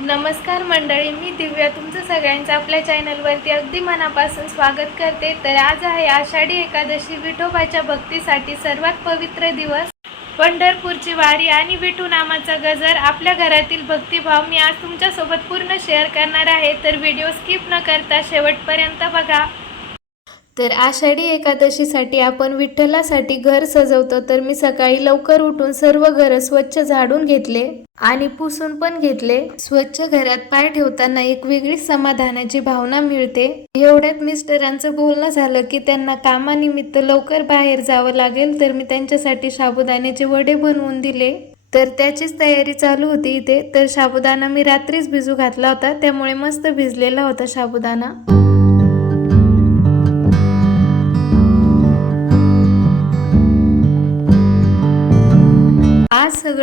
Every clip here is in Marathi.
नमस्कार मंडळी मी दिव्या. तुमचं सगळ्यांचं आपल्या चॅनलवरती अगदी मनापासून स्वागत करते. तर आज आहे आषाढी एकादशी. विठोबाच्या भक्तीसाठी सर्वात पवित्र दिवस. पंढरपूरची वारी आणि विठू नामाचा गजर. आपल्या घरातील भक्तिभाव मी आज तुमच्यासोबत पूर्ण शेअर करणार आहे. तर व्हिडिओ स्किप न करता शेवटपर्यंत बघा. तर आषाढी एकादशीसाठी आपण विठ्ठलासाठी घर सजवतो. तर मी सकाळी लवकर उठून सर्व घर स्वच्छ झाडून घेतले आणि पुसून पण घेतले. स्वच्छ घरात पाय ठेवताना एक वेगळीच समाधानाची भावना मिळते. एवढ्यात मिस्टरांचं बोलणं झालं की त्यांना कामानिमित्त लवकर बाहेर जावं लागेल तर मी त्यांच्यासाठी साबुदाण्याचे वडे बनवून दिले. तर त्याचीच तयारी चालू होती इथे. तर साबुदाणा मी रात्रीच भिजू घातला होता त्यामुळे मस्त भिजलेला होता साबुदाणा.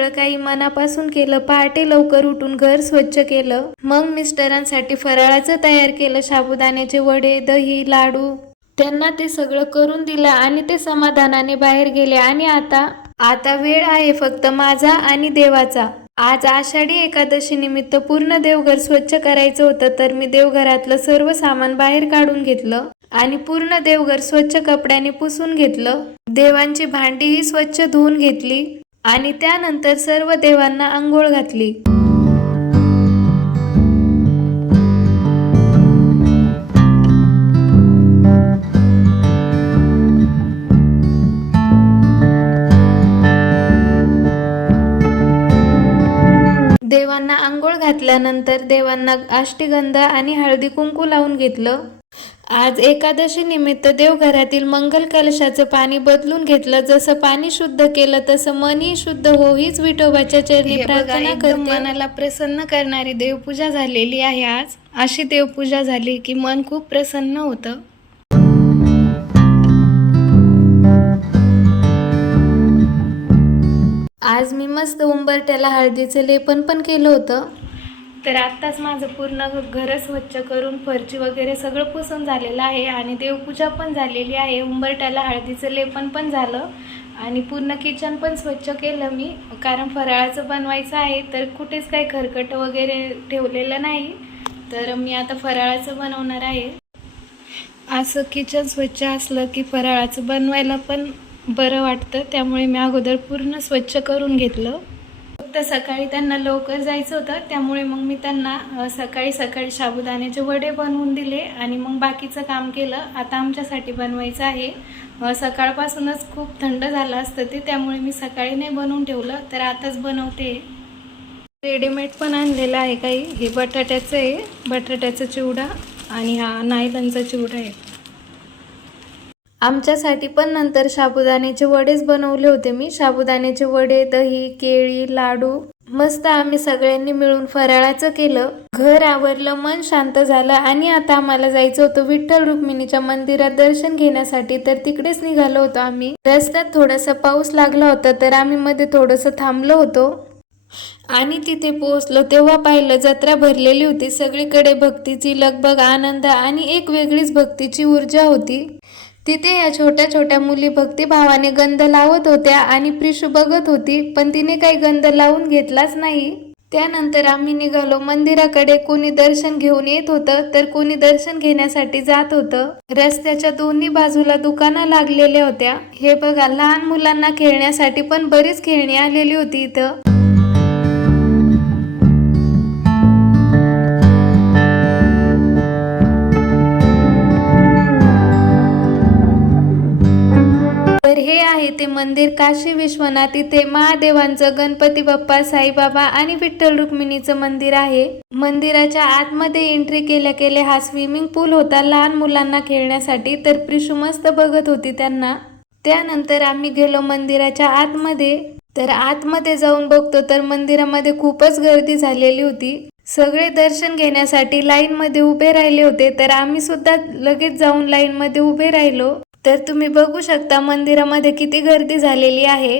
सगळं काही मनापासून केलं. पहाटे लवकर उठून घर स्वच्छ केलं. मग मिस्टरांसाठी फराळाचं तयार केलं. साबुदाण्याचे वडे दही लाडू. त्यांना ते सगळं करून दिलं आणि ते समाधानाने बाहेर गेले. आणि आता? आता वेळ आहे फक्त माझा आणि देवाचा. आज आषाढी एकादशी निमित्त पूर्ण देवघर स्वच्छ करायचं होतं तर मी देवघरातलं सर्व सामान बाहेर काढून घेतलं आणि पूर्ण देवघर स्वच्छ कपड्याने पुसून घेतलं. देवांची भांडीही स्वच्छ धुवून घेतली. आणि त्यानंतर सर्व देवांना आंघोळ घातली. देवांना आंघोळ घातल्यानंतर देवांना आष्टीगंध आणि हळदी कुंकू लावून घेतलं. आज एकादशी निमित्त देवघरातील मंगल कलशाचं पाणी बदलून घेतलं. जसं पाणी शुद्ध केलं तसं मनही शुद्ध हो हीच विठोबाच्या चरणी प्रार्थना करते. मनाला प्रसन्न करणारी देवपूजा झालेली आहे आज. अशी देवपूजा झाली की मन खूप प्रसन्न होतं. आज मी मस्त उंबरट्याला हळदीचं लेपन पण केलं होतं. तर आत्ताच माझं पूर्ण घर स्वच्छ करून फरची वगैरे सगळं पुसून झालेलं आहे आणि देवपूजा पण झालेली आहे. उंबरट्याला हळदीचं लेपन पण झालं आणि पूर्ण किचन पण स्वच्छ केलं मी. कारण फराळाचं बनवायचं आहे तर कुठेच काही खरकट वगैरे ठेवलेलं नाही. तर मी आता फराळाचं बनवणार आहे. असं किचन स्वच्छ असलं की फराळाचं बनवायला पण बरं वाटतं. त्यामुळे मी अगोदर पूर्ण स्वच्छ करून घेतलं. तर सकाळी त्यांना लवकर जायचं होतं. त्यामुळे मग मी त्यांना सकाळी सकाळी साबुदाण्याचे वडे बनवून दिले आणि मग बाकीचं काम केलं. आता आमच्यासाठी बनवायचं आहे. सकाळपासूनच खूप थंड झालं असतं ते त्यामुळे मी सकाळी नाही बनवून ठेवलं तर आताच बनवते. रेडीमेड पण आणलेलं आहे काही. हे बटाट्याचं आहे बटाट्याचा चिवडा आणि हा नायलनचा चिवडा आहे. आमच्यासाठी पण नंतर साबुदाण्याचे वडेच बनवले होते मी. साबुदाण्याचे वडे दही केळी लाडू मस्त आम्ही सगळ्यांनी मिळून फराळाचं केलं. घर आवरलं मन शांत झालं आणि आता आम्हाला जायचं होतं विठ्ठल रुक्मिणीच्या मंदिरात दर्शन घेण्यासाठी. तर तिकडेच निघालो होतो आम्ही. रस्त्यात थोडासा पाऊस लागला होता तर आम्ही मध्ये थोडंसं थांबलो होतो. आणि तिथे पोहोचलो तेव्हा पाहिलं जत्रा भरलेली होती. सगळीकडे भक्तीची लगबग आनंद आणि एक वेगळीच भक्तीची ऊर्जा होती. तिथे या छोट्या छोट्या मुली भक्तिभावाने गंध लावत होत्या आणि प्रिशू बघत होती पण तिने काही गंध लावून घेतलाच नाही. त्यानंतर आम्ही निघालो. मंदिराकडे कोणी दर्शन घेऊन येत होतं तर कोणी दर्शन घेण्यासाठी जात होतं. रस्त्याच्या दोन्ही बाजूला दुकानं लागलेल्या होत्या. हे बघा लहान मुलांना खेळण्यासाठी पण बरीच खेळणी आलेली होती इथं. हे आहे ते मंदिर काशी विश्वनाथ. इथे महादेवांचं गणपती बाप्पा साईबाबा आणि विठ्ठल रुक्मिणीचं मंदिर आहे. मंदिराच्या आतमध्ये एंट्री केल्या केले हा स्विमिंग पूल होता लहान मुलांना खेळण्यासाठी तर प्रिशू मस्त बघत होती त्यांना. त्यानंतर आम्ही गेलो मंदिराच्या आतमध्ये. तर आतमध्ये जाऊन बघतो तर मंदिरामध्ये खूपच गर्दी झालेली होती. सगळे दर्शन घेण्यासाठी लाईन मध्ये उभे राहिले होते तर आम्ही सुद्धा लगेच जाऊन लाईन मध्ये उभे राहिलो. तर तुम्ही बघू शकता मंदिरामध्ये किती गर्दी झालेली आहे.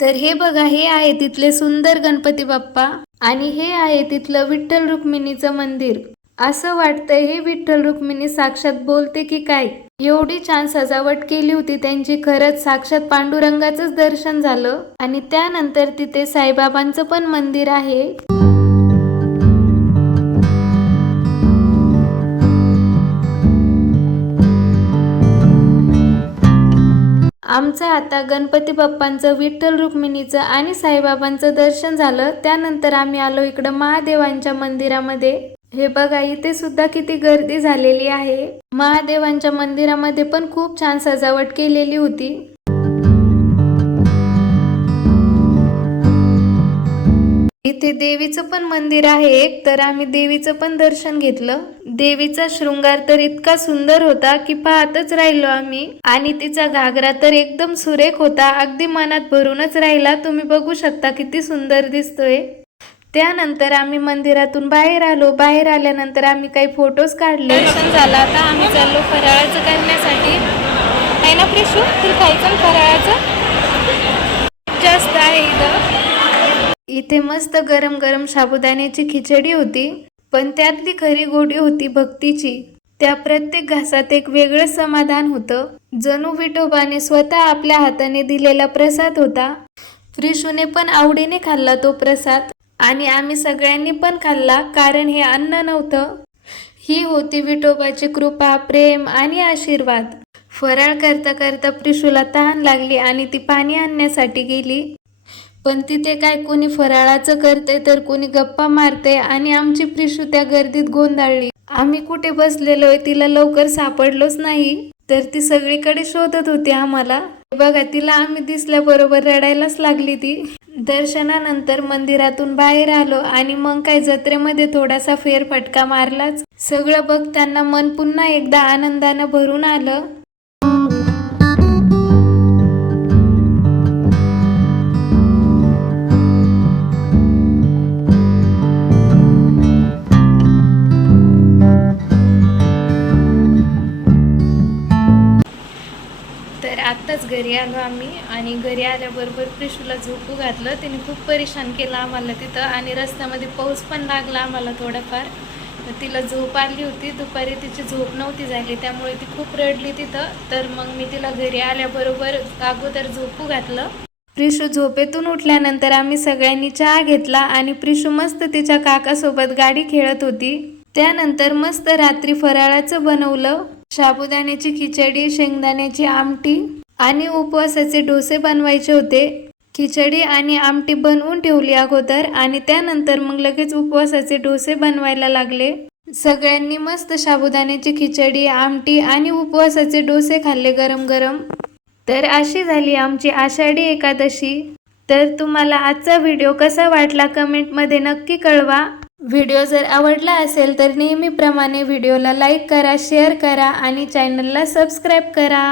तर हे बघा हे आहे तिथले सुंदर गणपती बाप्पा आणि हे आहे तिथलं विठ्ठल रुक्मिणीचं मंदिर. असं वाटतंय हे विठ्ठल रुक्मिणी साक्षात बोलते की काय? एवढी छान सजावट केली होती त्यांची खरंच साक्षात पांडुरंगाचंच दर्शन झालं. आणि त्यानंतर तिथे साईबाबांचं पण मंदिर आहे. आमचं आता गणपती बाप्पांचं विठ्ठल रुक्मिणीचं आणि साईबाबांचं दर्शन झालं. त्यानंतर आम्ही आलो इकडं महादेवांच्या मंदिरामध्ये. हे बघा इथे सुद्धा किती गर्दी झालेली आहे. महादेवांच्या मंदिरामध्ये पण खूप छान सजावट केलेली होती. इथे देवीचं पण मंदिर आहे एक तर आम्ही देवीचं पण दर्शन घेतलं. देवीचा शृंगार तर इतका सुंदर होता की पाहतच राहिलो आम्ही. आणि तिचा घागरा तर एकदम सुरेख होता. अगदी मनात भरूनच राहिला. तुम्ही बघू शकता किती सुंदर दिसतोय. त्यानंतर आम्ही मंदिरातून बाहेर आलो. बाहेर आल्यानंतर आम्ही काही फोटोज काढले. दर्शन झालं. आता आम्ही चाललो फराळाचं करण्यासाठी. आहे ना प्रिशू? तुला खायचं फराळाचं? जास्त आहे इथं. इथे मस्त गरम गरम साबुदाण्याची खिचडी होती. पण त्यातली खरी गोडी होती भक्तीची. त्या प्रत्येक घासात एक वेगळं समाधान होतं. जणू विठोबाने स्वतः आपल्या हाताने दिलेला प्रसाद होता. फ्रिशूने पण आवडीने खाल्ला तो प्रसाद. आणि आम्ही सगळ्यांनी पण खाल्ला कारण हे अन्न नव्हतं. ही होती विठोबाची कृपा प्रेम आणि आशीर्वाद. फराळ करता करता प्रिशूला तहान लागली आणि ती पाणी आणण्यासाठी गेली. पण तिथे काय कोणी फराळाचं करते तर कोणी गप्पा मारते आणि आमची प्रिशू त्या गर्दीत गोंधळली. आम्ही कुठे बसलेलोय तिला लवकर सापडलोच नाही. तर ती सगळीकडे शोधत होती आम्हाला. बघा तिला आम्ही दिसल्याबरोबर रडायलाच लागली ती. दर्शनानंतर मंदिरातून बाहेर आलो आणि मग काय जत्रेमध्ये थोडासा फेरफटका मारलाच. सगळं बघताना मन पुन्हा एकदा आनंदानं भरून आलं. आत्ताच घरी आलो आम्ही आणि घरी आल्याबरोबर प्रिशूला झोपू घातलं. तिने खूप परेशान केलं आम्हाला तिथं आणि रस्त्यामध्ये पाऊस पण लागला आम्हाला थोडाफार. तिला झोप आली होती. दुपारी तिची झोप नव्हती झाली त्यामुळे ती खूप रडली तिथं. तर मग मी तिला घरी आल्याबरोबर अगोदर झोपू घातलं. प्रिशू झोपेतून उठल्यानंतर आम्ही सगळ्यांनी चहा घेतला आणि प्रिशू मस्त तिच्या काकासोबत गाडी खेळत होती. त्यानंतर मस्त रात्री फराळाचं बनवलं. साबुदाण्याची खिचडी शेंगदाण्याची आमटी आणि उपवासाचे डोसे बनवायचे होते. खिचडी आणि आमटी बनवून ठेवली अगोदर आणि त्यानंतर मग लगेच उपवासाचे डोसे बनवायला लागले. सगळ्यांनी मस्त साबुदाण्याची खिचडी आमटी आणि उपवासाचे डोसे खाल्ले गरम गरम. तर अशी झाली आमची आषाढी एकादशी. तर तुम्हाला आजचा व्हिडिओ कसा वाटला कमेंटमध्ये नक्की कळवा. व्हिडिओ जर आवडला असेल तर नेहमीप्रमाणे व्हिडिओला लाईक करा शेअर करा आणि चॅनलला सबस्क्राईब करा.